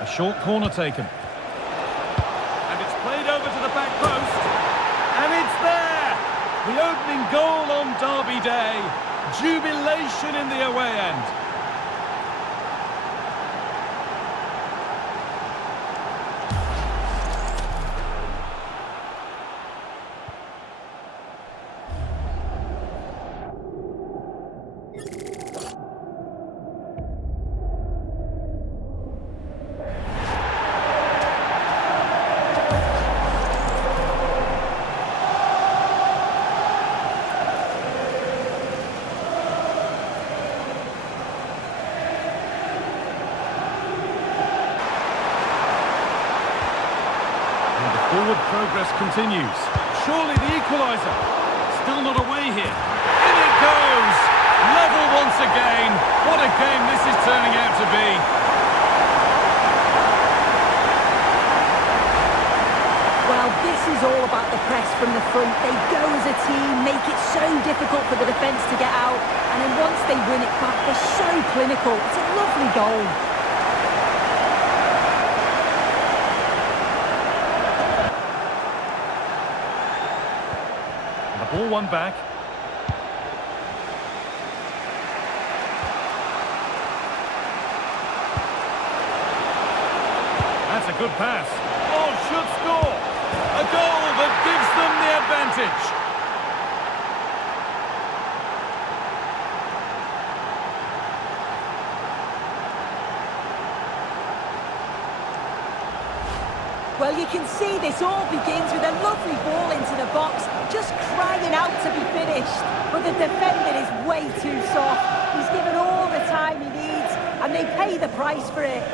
A short corner taken. And it's played over to the back post. And it's there! The opening goal on Derby Day. Jubilation in the away end. Forward progress continues. Surely the equaliser. Still not away here. In it goes! Level once again. What a game this is turning out to be. Well, this is all about the press from the front. They go as a team, make it so difficult for the defence to get out, and then once they win it back, they're so clinical. It's a lovely goal. Ball one back. That's a good pass. Oh, should score. A goal that gives them the advantage. Well, you can see this all begins with a lovely ball into the box, just crying out to be finished. But the defender is way too soft. He's given all the time he needs, and they pay the price for it.